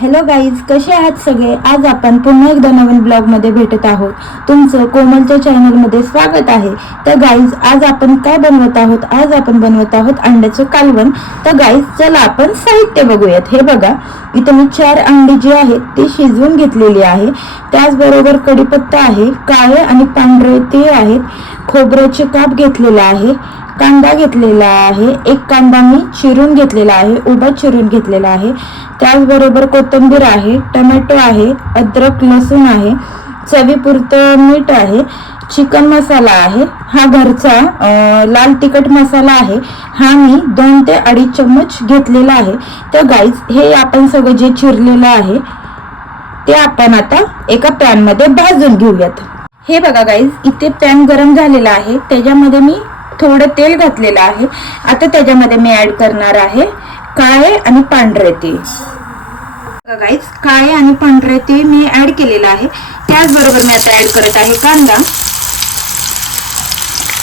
Hello guys, कसे आहात सगळे? आज आपण पुन्हा एकदा नवीन ब्लॉग मध्ये भेटत आहोत. तुमचं कोमलच्या चॅनल मध्ये स्वागत आहे. तर गाईज, आज आपण काय बनवत आहोत? आज आपण बनवत आहोत अंड्याचं कालवण. तर गाईज, चला आपण साहित्य बघूयात. हे बघा, इथे मी 4 अंडी जी आहेत ती शिजवून घेतलेली आहे. त्याचबरोबर कढीपत्ता आहे, काळे आणि पांढरे तीळ आहेत, खोबऱ्याचे काप घेतलेला आहे, कांदा घेतलेला आहे, एक कांदा मी चिरून घेतलेला आहे, उभा चिरून घेतलेला आहे. त्याचबरोबर कोथिंबीर आहे, टोमॅटो आहे, अद्रक लसूण आहे, चवीपुरतं मीठ आहे, चिकन मसाला आहे, हा घरचा लाल तिखट मसाला आहे, हा मी 2 ते 2.5 चम्मच घेतलेला आहे. तर गाईज, हे आपण सगळं जे चिरलेलं आहे ते आपण आता एका पॅन मध्ये भाजून घेऊयात. हे बघा गाईज, इथे पॅन गरम झालेला आहे, त्याच्यामध्ये मी थोडं तेल घातलेलं आहे. आता त्याच्यामध्ये मी ऍड करणार आहे काळे आणि पांढरे तीळ. गाईज, काळे आणि पांढरे तीळ मी ऍड केलेलं आहे. त्याचबरोबर मी आता ऍड करत आहे कांदा.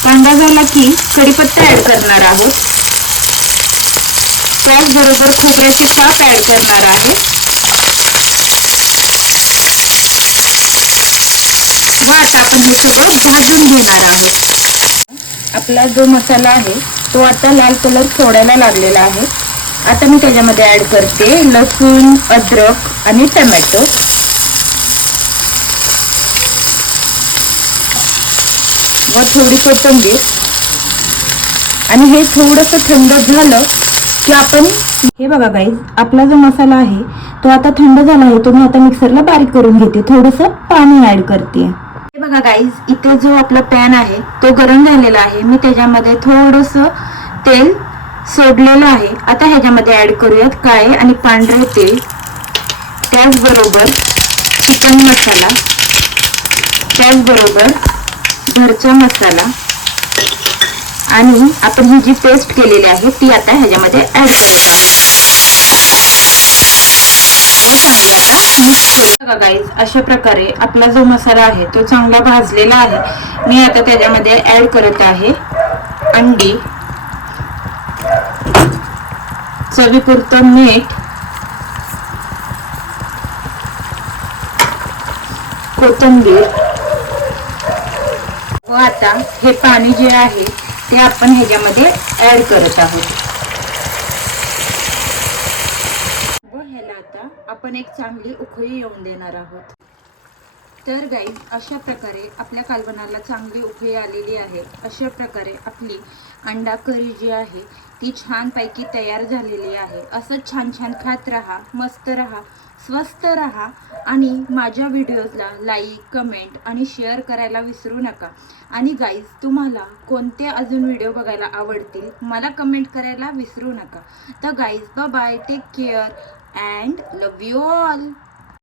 कांदा झाला की कढीपत्ता ऍड करणार आहोत. त्याचबरोबर खोबऱ्याचे काप ऍड करणार आहे व आता आपण हे सगळं भाजून घेणार आहोत. आपला जो मसाला आहे तो आता लाल कलर सोडायला लागलेला आहे. आता मी त्याच्यामध्ये ऍड करते लसूण, अद्रक आणि टोमॅटो. व थोडी कोथिंबीर. आणि हे थोडंसं थंड झालं की आपण हे बघा गाईज, आपला जो मसाला आहे तो आता थंड झाला आहे. तो मी आता मिक्सरला बारीक करून घेते. थोडंसं पाणी ऍड करते. हे बघा गाईज, इथे जो आपला पॅन आहे तो गरम झालेला आहे. मी त्याच्यामध्ये थोडंसं तेल सोडलेलं आहे. आता ह्याच्यामध्ये ऍड करूयात काळे आणि पांढरे तीळ, त्याचबरोबर चिकन मसाला, त्याचबरोबर घरचा मसाला आणि आपण ही जी पेस्ट केलेली आहे ती आता ह्याच्यामध्ये ऍड करत आहोत. चांगलं आता मिक्स करू. बघा गाईज, अशा प्रकारे आपला जो मसाला आहे तो चांगला भाजलेला आहे. मी आता त्याच्यामध्ये ऍड करत आहे अंडी, चवीपुरतं मीठ, कोथिंबीर व आता हे पाणी जे आहे ते आपण ह्याच्यामध्ये ऍड करत आहोत. व ह्याला आता आपण एक चांगली उकळी येऊन देणार आहोत. तर गाईज, अशा प्रकारे आपल्या कालवणाला चांगली उकळी आलेली आहे. अशा प्रकारे आपली अंडा करी जी आहे ती छानपैकी तयार झालेली आहे. असंच छान छान खात राहा, मस्त राहा, स्वस्त राहा आणि माझ्या व्हिडिओजला लाईक, कमेंट आणि शेअर करायला विसरू नका. आणि गाईज, तुम्हाला कोणते अजून व्हिडिओ बघायला आवडतील मला कमेंट करायला विसरू नका. तर guys, bye bye, take care and love you all.